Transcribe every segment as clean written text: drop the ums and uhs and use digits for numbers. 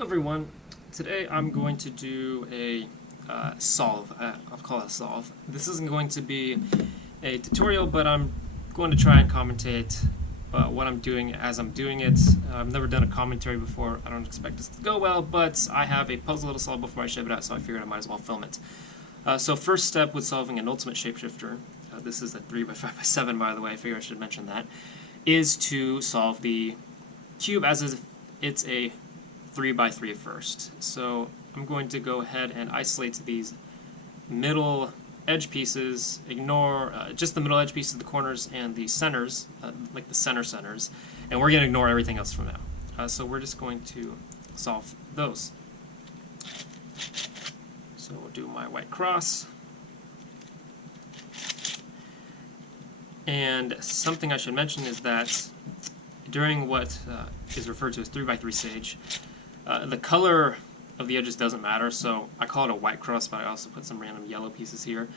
Hello everyone. Today I'm going to do a solve. I'll call it a solve. This isn't going to be a tutorial, but I'm going to try and commentate what I'm doing as I'm doing it. I've never done a commentary before. I don't expect this to go well, but I have a puzzle to solve before I ship it out, so I figured I might as well film it. So first step with solving an ultimate shapeshifter, this is a 3x5x7 by the way, I figure I should mention that, is to solve the cube as if it's a 3x3 first. So I'm going to go ahead and isolate these middle edge pieces, ignore just the middle edge pieces, the corners, and the centers, like the centers, and we're going to ignore everything else from now. So we're just going to solve those. So we'll do my white cross. And something I should mention is that during what is referred to as 3x3 stage, the color of the edges doesn't matter, so I call it a white cross, but I also put some random yellow pieces here.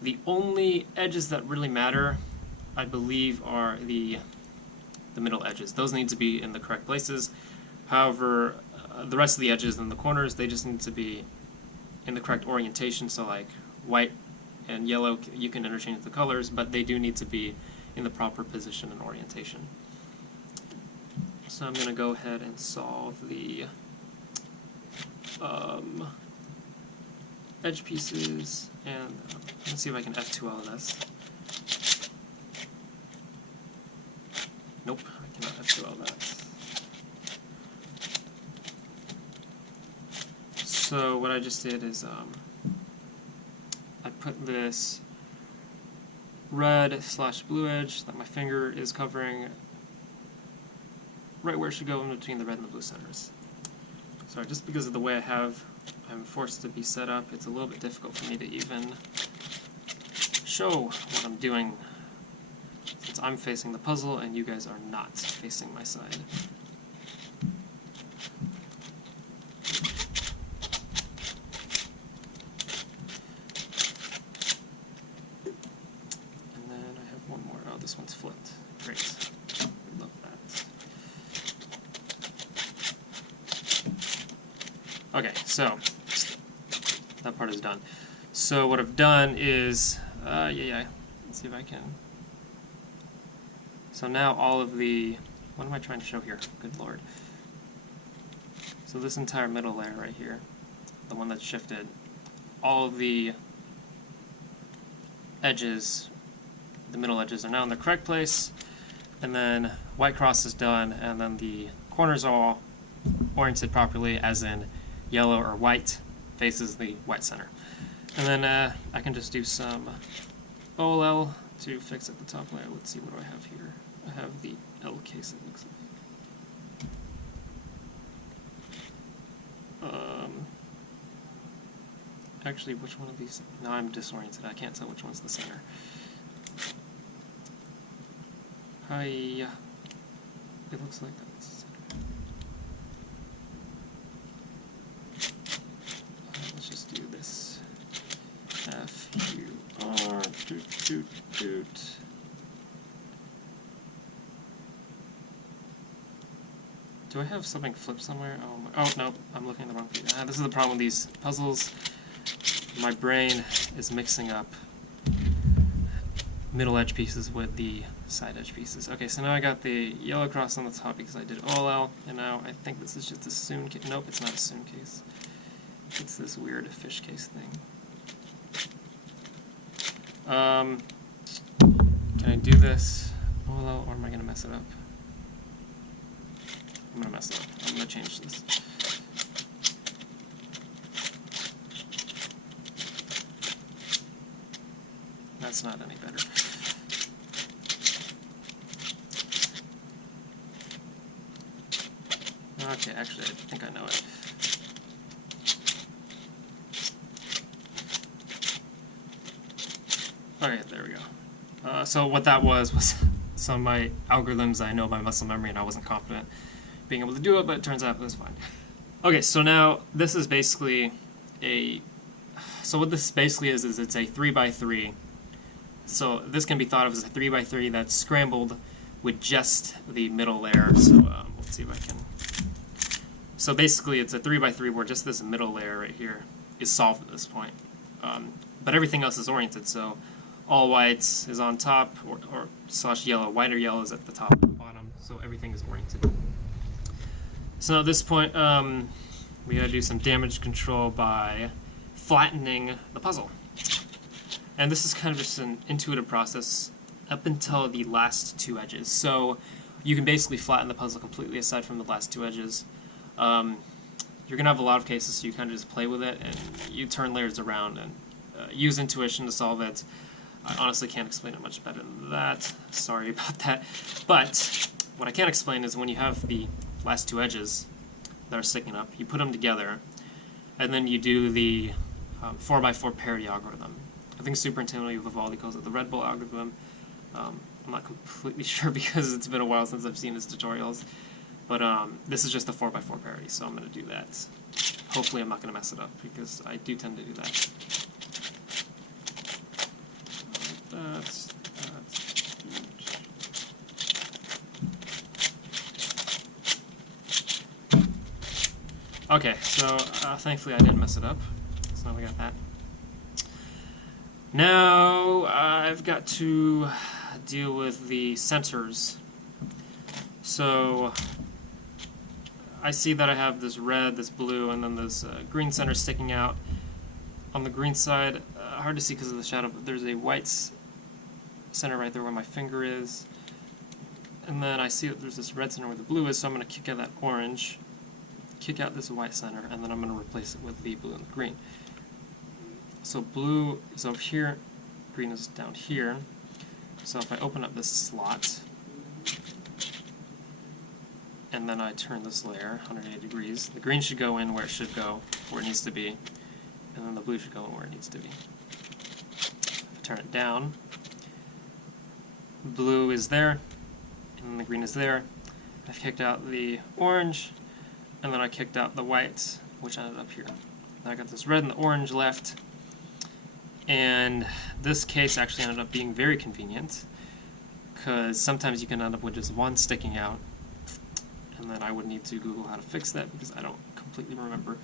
The only edges that really matter, I believe, are the middle edges. Those need to be in the correct places. However, the rest of the edges and the corners, they just need to be in the correct orientation, so like white and yellow, you can interchange the colors, but they do need to be in the proper position and orientation. So I'm going to go ahead and solve the edge pieces, and let's see if I can F2L this. Nope, I cannot F2L that. So what I just did is I put this red/blue edge that my finger is covering right where it should go in between the red and the blue centers. Sorry, just because of the way I'm forced to be set up, it's a little bit difficult for me to even show what I'm doing since I'm facing the puzzle and you guys are not facing my side. And then I have one more. Oh, this one's flipped. Great. Love that. Okay, so that part is done. So what I've done is, let's see if I can. So now all of the, what am I trying to show here? Good lord. So this entire middle layer right here, the one that's shifted, all of the edges, the middle edges are now in the correct place, and then white cross is done, and then the corners are all oriented properly, as in yellow or white faces the white center. And then I can just do some OLL to fix at the top layer. Let's see, what do I have here? I have the L case, it looks like. Actually, which one of these? Now I'm disoriented. I can't tell which one's the center. Hi. It looks like that's the center. Let's just do this. F-U-R, doot. Do I have something flipped somewhere? Oh no, I'm looking at the wrong page. This is the problem with these puzzles. My brain is mixing up middle edge pieces with the side edge pieces. Okay, so now I got the yellow cross on the top because I did OLL, and now I think this is just a Soon case. Nope, it's not a Soon case. It's this weird fish case thing. Can I do this OLL, or am I going to mess it up? I'm going to mess it up. I'm going to change this. That's not any better. Okay, actually, I think I know it. Okay, there we go. So what that was some of my algorithms I know by muscle memory, and I wasn't confident being able to do it, but it turns out it was fine. Okay, so now this is basically what this basically is it's a 3x3. So this can be thought of as a 3x3 that's scrambled with just the middle layer. So let's see if I can So basically it's a 3x3 where just this middle layer right here is solved at this point. But everything else is oriented, so all whites is on top, or slash yellow. White or yellow is at the top or the bottom, so everything is oriented. So now at this point, we gotta do some damage control by flattening the puzzle. And this is kind of just an intuitive process up until the last two edges. So you can basically flatten the puzzle completely aside from the last two edges. You're gonna have a lot of cases, so you kind of just play with it and you turn layers around and use intuition to solve it. I honestly can't explain it much better than that. Sorry about that. But what I can explain is when you have the last two edges that are sticking up, you put them together, and then you do the 4x4 parity algorithm. I think Super Antonio Vivaldi calls it the Red Bull algorithm. I'm not completely sure because it's been a while since I've seen his tutorials. But this is just a 4x4 parity, so I'm going to do that. Hopefully I'm not going to mess it up, because I do tend to do that. That's huge. Okay, so thankfully I didn't mess it up. So now we got that. Now I've got to deal with the centers. So I see that I have this red, this blue, and then this green center sticking out. On the green side, hard to see because of the shadow, but there's a white center right there where my finger is. And then I see that there's this red center where the blue is, so I'm going to kick out that orange, kick out this white center, and then I'm going to replace it with the blue and the green. So blue is up here, green is down here. So if I open up this slot, and then I turn this layer 180 degrees, the green should go in where it should go, where it needs to be, and then the blue should go in where it needs to be. If I turn it down, blue is there, and the green is there. I've kicked out the orange, and then I kicked out the white, which ended up here. Now I got this red and the orange left, and this case actually ended up being very convenient, because sometimes you can end up with just one sticking out, and then I would need to Google how to fix that because I don't completely remember.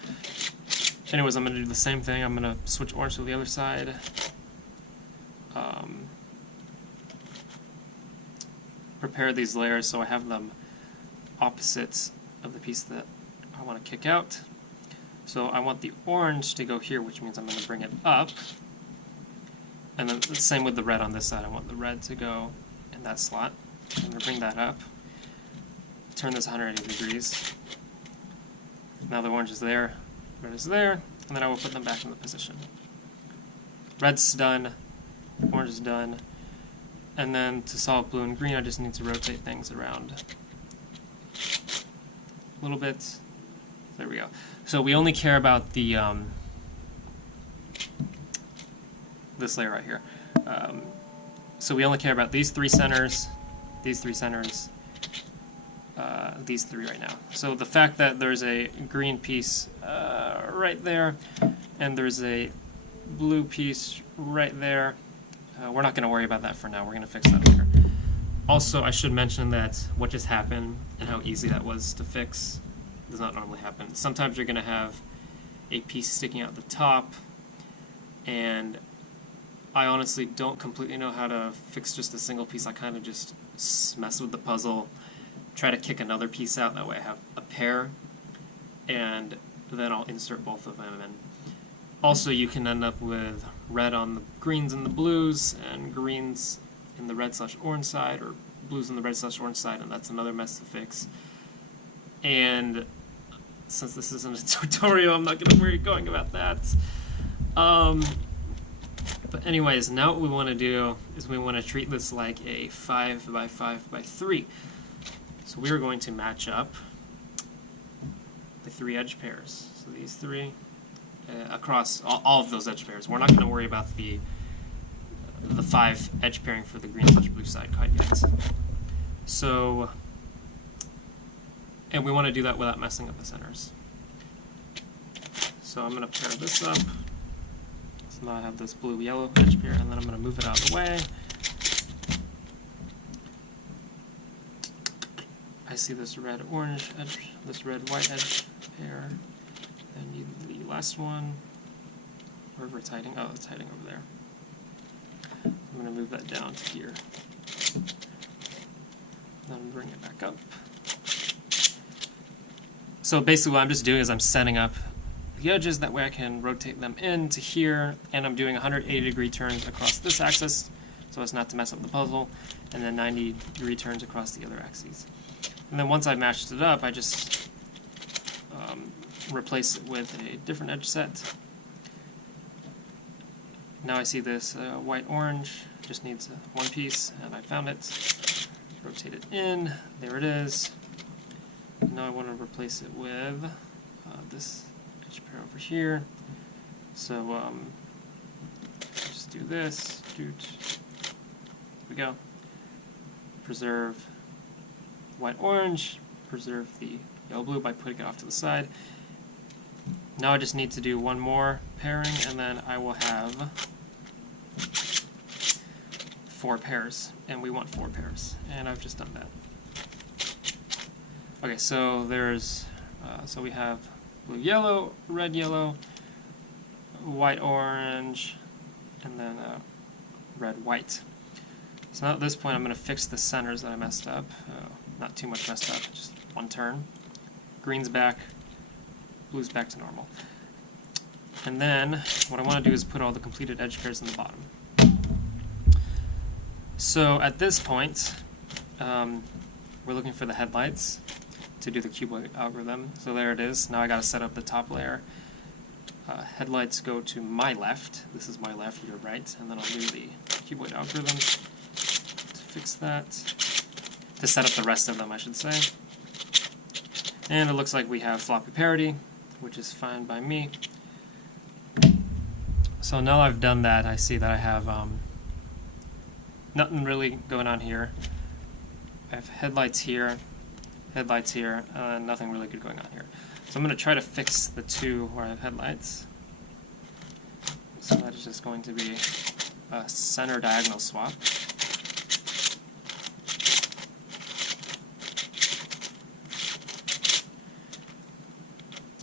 Anyways, I'm going to do the same thing. I'm going to switch orange to the other side. Prepare these layers so I have them opposite of the piece that I want to kick out. So I want the orange to go here, which means I'm going to bring it up. And then the same with the red on this side. I want the red to go in that slot. I'm going to bring that up. Turn this 180 degrees. Now the orange is there, red is there, and then I will put them back in the position. Red's done, orange is done, and then to solve blue and green I just need to rotate things around a little bit. There we go. So we only care about the this layer right here. So we only care about these three centers, these three right now. So the fact that there's a green piece right there, and there's a blue piece right there, we're not going to worry about that for now. We're going to fix that later. Also, I should mention that what just happened and how easy that was to fix does not normally happen. Sometimes you're going to have a piece sticking out the top, and I honestly don't completely know how to fix just a single piece. I kind of just mess with the puzzle, try to kick another piece out, that way I have a pair, and then I'll insert both of them in. Also, you can end up with red on the greens and the blues, and greens in the red/orange side, or blues in the red/orange side, and that's another mess to fix. And since this isn't a tutorial, I'm not going to worry going about that. But anyways, now what we want to do is we want to treat this like a 5x5x3. So we are going to match up the three edge pairs. So these three across all of those edge pairs. We're not going to worry about the 5 edge pairing for the green/blue side quite yet. So, and we want to do that without messing up the centers. So I'm going to pair this up. So now I have this blue-yellow edge pair, and then I'm going to move it out of the way. I see this red-orange edge, this red-white edge pair. Then you the last one. Wherever it's hiding. Oh, it's hiding over there. I'm going to move that down to here. Then bring it back up. So basically what I'm just doing is I'm setting up the edges, that way I can rotate them into here, and I'm doing 180-degree turns across this axis so as not to mess up the puzzle, and then 90-degree turns across the other axes. And then once I've matched it up, I just replace it with a different edge set. Now I see this white-orange, just needs one piece, and I found it. Rotate it in, there it is. Now I want to replace it with this edge pair over here. So just do this. Here we go. Preserve white-orange. Preserve the yellow-blue by putting it off to the side. Now I just need to do one more pairing, and then I will have 4 pairs, and we want 4 pairs, and I've just done that. Okay, so there's, so we have blue yellow, red yellow, white orange, and then red white. So now at this point I'm going to fix the centers that I messed up. Not too much messed up, just one turn. Green's back, blue's back to normal. And then what I want to do is put all the completed edge pairs in the bottom. So at this point, we're looking for the headlights to do the cuboid algorithm. So there it is. Now I got to set up the top layer. Headlights go to my left. This is my left, your right. And then I'll do the cuboid algorithm to fix that. To set up the rest of them, I should say. And it looks like we have floppy parity, which is fine by me. So now I've done that, I see that I have nothing really going on here. I have headlights here, nothing really good going on here. So I'm going to try to fix the 2 where I have headlights. So that is just going to be a center diagonal swap.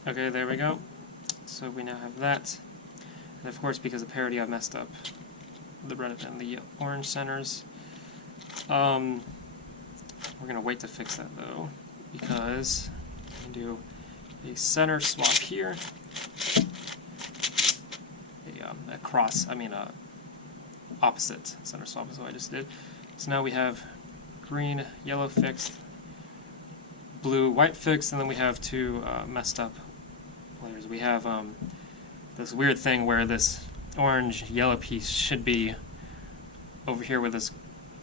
Okay, there we go. So we now have that. And of course, because of parity, I've messed up the red and the orange centers. We're going to wait to fix that though, because we can do a center swap here, a opposite center swap is what I just did. So now we have green, yellow fixed, blue, white fixed, and then we have 2 messed up layers. We have this weird thing where this orange yellow piece should be over here where this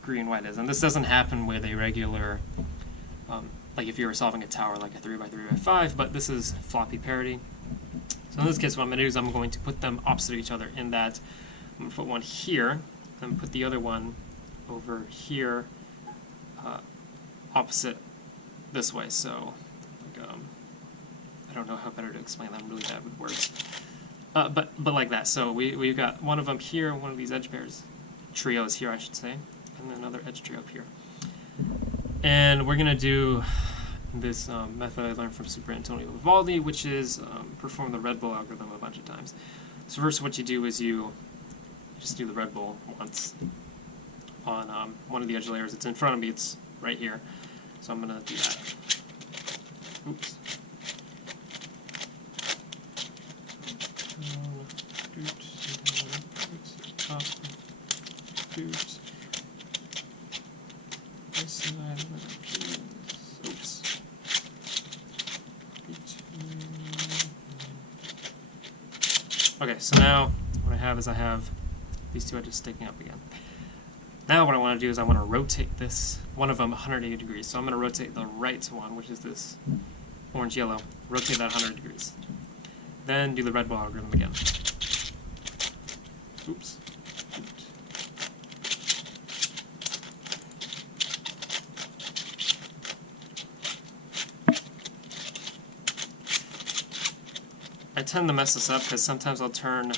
green white is, and this doesn't happen with a regular like if you were solving a tower like a 3x3x5, but this is floppy parity. So in this case what I'm going to do is I'm going to put them opposite each other in that I'm going to put one here and put the other one over here opposite this way. So like, I don't know how better to explain that, I'm really bad with words. But like that. So we've got one of them here, one of these edge pairs, trios here I should say, and then another edge trio up here. And we're going to do this method I learned from Super Antonio Vivaldi, which is perform the Red Bull algorithm a bunch of times. So first what you do is you just do the Red Bull once on one of the edge layers. It's in front of me, it's right here. So I'm going to do that. Oops. Okay, so now what I have is I have these 2 edges sticking up again. Now what I want to do is I want to rotate this, one of them 180 degrees. So I'm going to rotate the right one, which is this orange-yellow, rotate that 100 degrees. Then do the Red Bull algorithm again. Oops. I tend to mess this up because sometimes I'll turn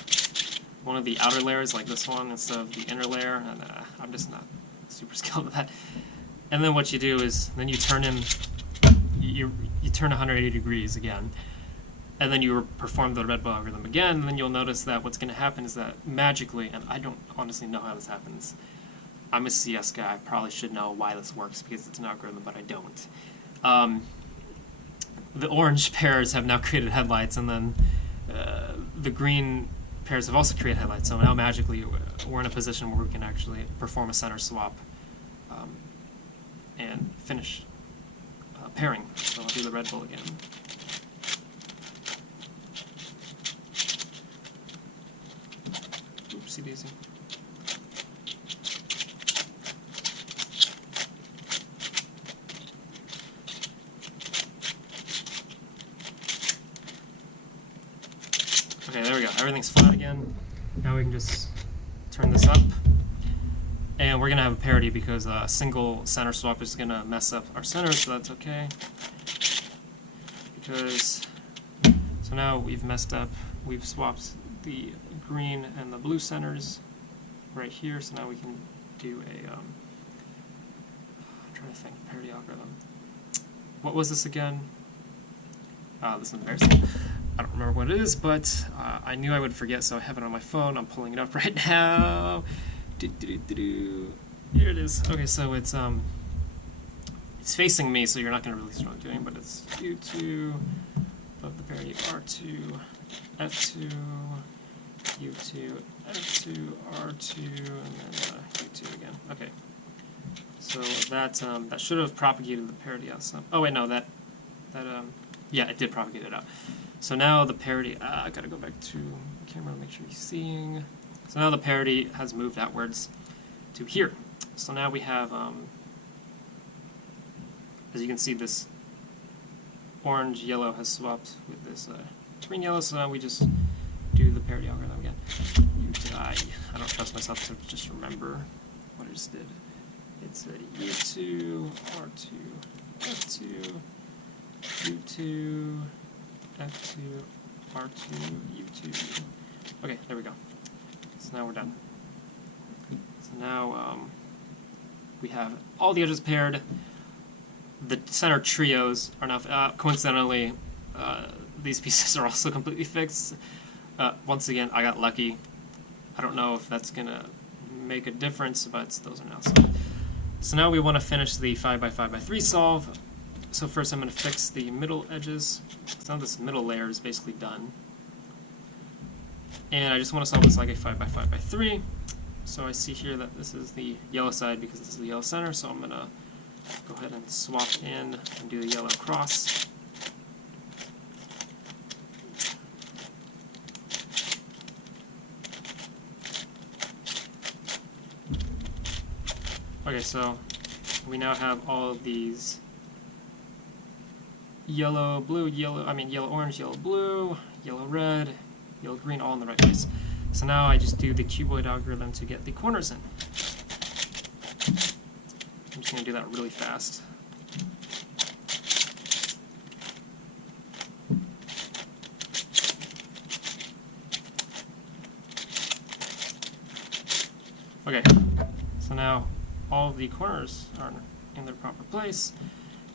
one of the outer layers like this one instead of the inner layer, and I'm just not super skilled at that. And then what you do is then you turn in, you turn 180 degrees again, and then you perform the red ball algorithm again, and then you'll notice that what's going to happen is that magically, and I don't honestly know how this happens. I'm a CS guy. I probably should know why this works because it's an algorithm, but I don't. The orange pairs have now created headlights, and then the green pairs have also created headlights. So now magically we're in a position where we can actually perform a center swap and finish pairing. So I'll do the red bull again. Oopsie daisy. Okay, there we go. Everything's flat again. Now we can just turn this up. And we're going to have a parity because a single center swap is going to mess up our center, so that's okay. So now we've messed up, we've swapped the green and the blue centers right here, so now we can do a, I'm trying to think, parity algorithm. What was this again? This is embarrassing. I don't remember what it is, but I knew I would forget, so I have it on my phone. I'm pulling it up right now. Here it is. Okay, so it's facing me, so you're not going to really see what I'm doing, but it's U2 above the parity R2, F2, U2, F2, R2, and then U2 again. Okay. So that should have propagated the parity out some. Oh wait, no, yeah, it did propagate it out. So now the parity, I gotta go back to the camera to make sure you're seeing. So now the parity has moved outwards to here. So now we have, as you can see, this orange yellow has swapped with this green yellow. So now we just do the parity algorithm again. I don't trust myself to just remember what I just did. It's a U2, R2, F2, U2, F2, R2, U2. Okay, there we go. So now we're done. So now we have all the edges paired. The center trios are now, coincidentally, these pieces are also completely fixed. Once again, I got lucky. I don't know if that's going to make a difference, but those are now solved. So now we want to finish the 5x5x3 solve. So first I'm going to fix the middle edges. So now this middle layer is basically done. And I just want to solve this like a 5x5x3. So I see here that this is the yellow side because this is the yellow center, so I'm going to go ahead and swap in and do the yellow cross. Okay, so we now have all of these yellow, blue, yellow orange, yellow blue, yellow red, yellow green, all in the right place. So now I just do the cuboid algorithm to get the corners in. I'm just going to do that really fast. Okay, so now all of the corners are in their proper place.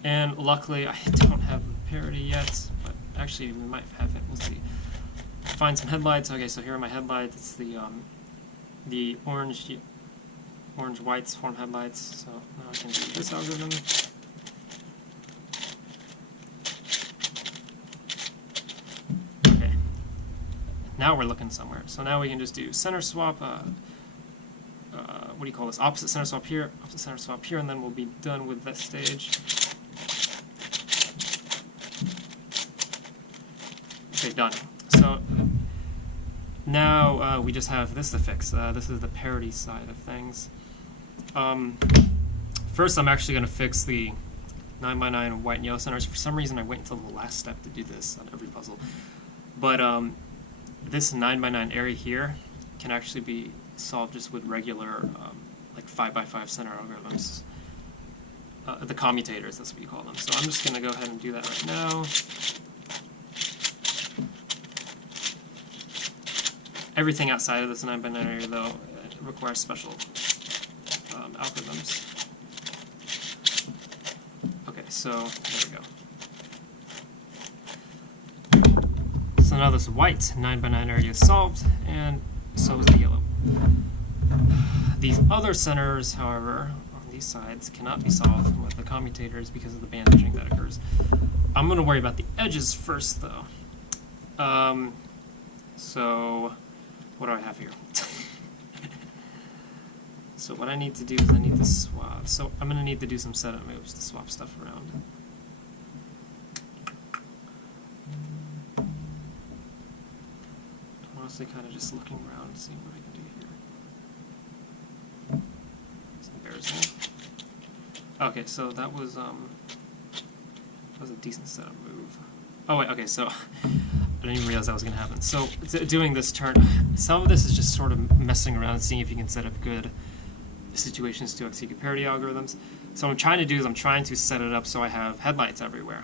And luckily, I don't have parity yet, but actually we might have it. We'll see. Find some headlights. Okay, so here are my headlights. It's the orange whites form headlights. So now I can do this algorithm. Okay. Now we're looking somewhere. So now we can just do center swap. What do you call this? Opposite center swap here, opposite center swap here, and then we'll be done with this stage. Okay, done. So now we just have this to fix. This is the parity side of things. First, I'm actually going to fix the 9x9 white and yellow centers. For some reason, I wait until the last step to do this on every puzzle. But this 9x9 area here can actually be solved just with regular like 5x5 center algorithms. The commutators, that's what you call them. So I'm just going to go ahead and do that right now. Everything outside of this 9x9 area, though, requires special algorithms. Okay, so there we go. So now this white 9x9 area is solved, and so is the yellow. These other centers, however, on these sides cannot be solved with the commutators because of the bandaging that occurs. I'm going to worry about the edges first, though. So what do I have here? So what I need to do is I need to swap. So I'm going to need to do some setup moves to swap stuff around. Honestly, kind of just looking around and seeing what I can do here. It's embarrassing. Okay, so that was a decent setup move. Oh wait, okay, so I didn't even realize that was going to happen. So doing this turn, some of this is just sort of messing around, seeing if you can set up good situations to execute parity algorithms. So what I'm trying to do is I'm trying to set it up so I have headlights everywhere.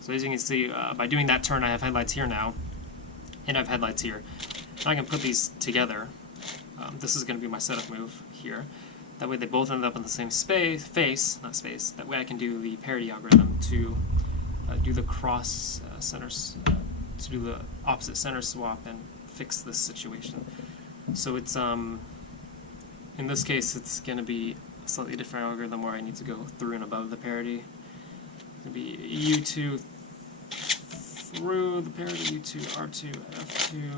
So as you can see, by doing that turn, I have headlights here now, and I have headlights here. And I can put these together. This is going to be my setup move here. That way they both end up in the same face. That way I can do the parity algorithm to do the cross centers, to do the opposite center swap and fix this situation. So it's in this case it's going to be a slightly different algorithm where I need to go through and above the parity. It's going to be U2 through the parity, U2 R2 F2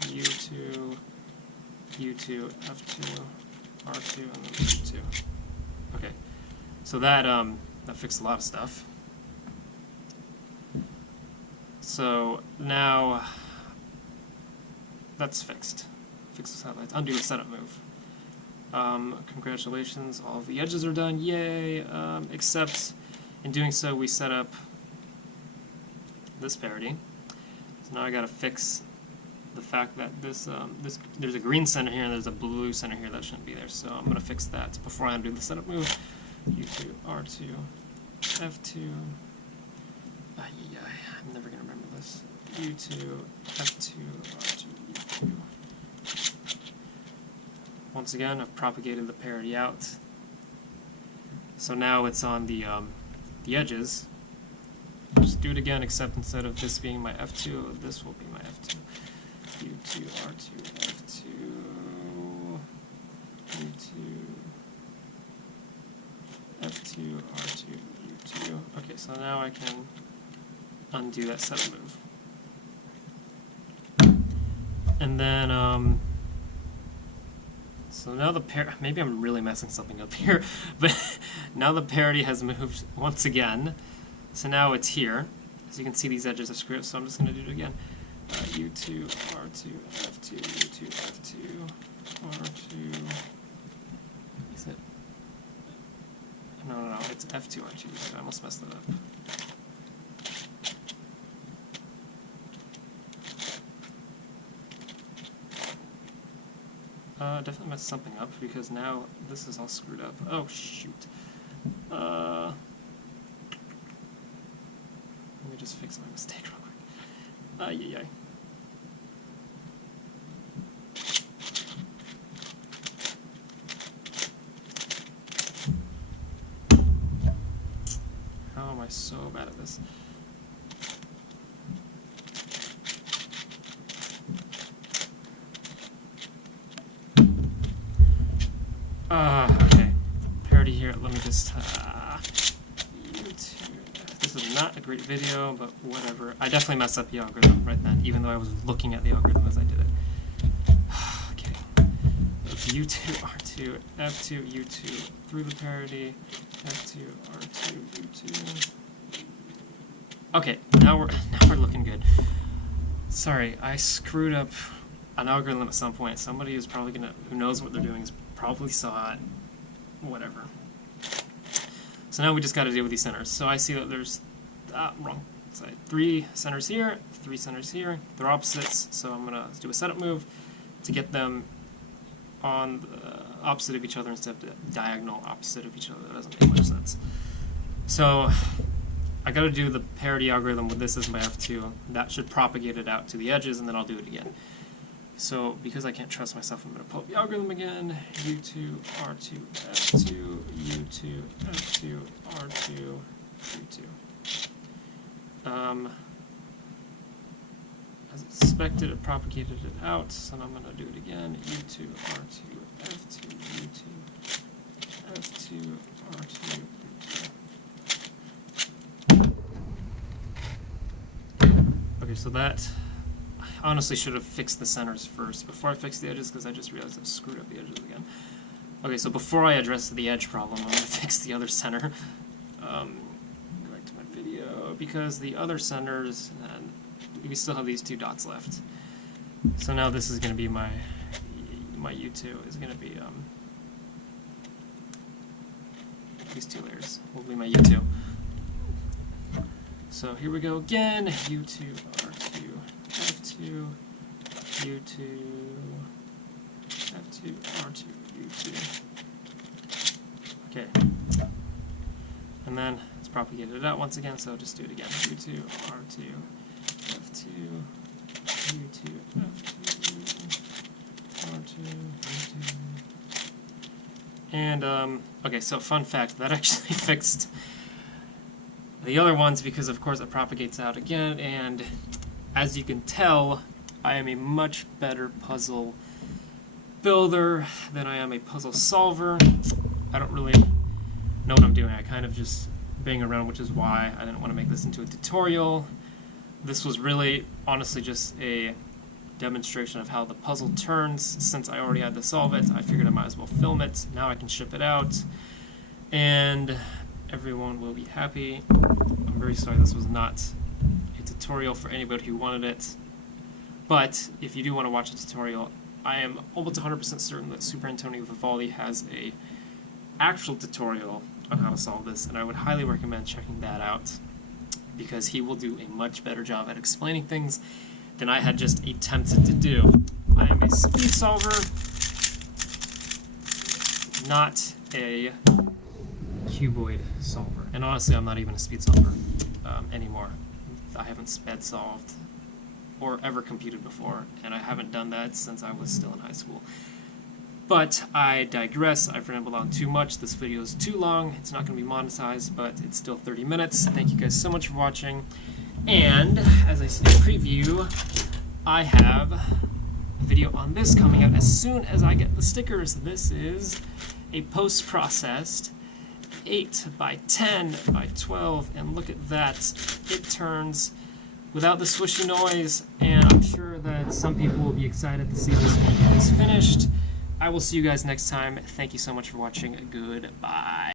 U2 U2 F2 R2 and then U2. Okay, so that fixed a lot of stuff. So now that's fixed. Fix the satellites. Undo the setup move. Congratulations, all of the edges are done. Yay! Except in doing so, we set up this parity. So now I got to fix the fact that this there's a green center here and there's a blue center here that shouldn't be there. So I'm going to fix that before I undo the setup move. U2 R2 F2. I'm never going to remember this. U2 F2 R2 U2. Once again, I've propagated the parity out. So now it's on the edges. Just do it again, except instead of this being my F2, this will be my F2. U2, R2, F2, U2, F2, R2, U2. Okay, so now I can undo that setup move. And then, so now the maybe I'm really messing something up here, but now the parity has moved once again. So now it's here. As you can see, these edges are screwed up, so I'm just going to do it again. U2, R2, F2, U2, F2, R2. Is it? No, it's F2, R2. So I almost messed it up. Definitely messed something up because now this is all screwed up. Oh shoot. Let me just fix my mistake real quick. Yeah. How am I so bad at this? Okay. Parity here. Let me just. This is not a great video, but whatever. I definitely messed up the algorithm right then, even though I was looking at the algorithm as I did it. Okay. It's U2, R2, F2, U2 through the parity, F2, R2, U2. Okay, now we're looking good. Sorry, I screwed up an algorithm at some point. Somebody who's probably who knows what they're doing is probably saw it. Whatever. So now we just got to deal with these centers. So I see that there's wrong side. 3 centers here, 3 centers here. They're opposites, so I'm gonna do a setup move to get them on the opposite of each other instead of the diagonal opposite of each other. That doesn't make much sense. So I got to do the parity algorithm with this as my F2. That should propagate it out to the edges, and then I'll do it again. So because I can't trust myself, I'm going to pull up the algorithm again. U2, R2, F2, U2, F2, R2, U2. as expected, it propagated it out, so now I'm going to do it again. U2, R2, F2, U2, F2, R2, U2. Okay, so that, I honestly should have fixed the centers first before I fixed the edges, because I just realized I've screwed up the edges again. Okay, so before I address the edge problem, I'm going to fix the other center. Go back to my video, because the other centers, and we still have these two dots left. So now this is going to be my U2 is going to be these two layers will be my U2. So here we go again. U2, R2, F2, U2, F2, R2, U2. Okay. And then it's propagated it out once again, so just do it again. U2, R2, F2, U2, F2, R2, U2. And, okay, so fun fact, that actually fixed the other ones because, of course, it propagates out again, and as you can tell, I am a much better puzzle builder than I am a puzzle solver. I don't really know what I'm doing. I kind of just bang around, which is why I didn't want to make this into a tutorial. This was really, honestly, just a demonstration of how the puzzle turns. Since I already had to solve it, I figured I might as well film it. Now I can ship it out, and everyone will be happy. I'm very sorry this was not a tutorial for anybody who wanted it, but if you do want to watch a tutorial, I am almost 100% certain that Super Antonio Vivaldi has a actual tutorial on how to solve this, and I would highly recommend checking that out because he will do a much better job at explaining things than I had just attempted to do. I am a speed solver, not a cuboid solver. And honestly, I'm not even a speed solver anymore. I haven't sped solved or ever computed before, and I haven't done that since I was still in high school. But I digress. I've rambled on too much. This video is too long. It's not going to be monetized, but it's still 30 minutes. Thank you guys so much for watching. And as I said in preview, I have a video on this coming out as soon as I get the stickers. This is a post-processed 8 by 10 by 12, and look at that. It turns without the swishy noise, and I'm sure that some people will be excited to see this when it is finished. I will see you guys next time. Thank you so much for watching. Goodbye.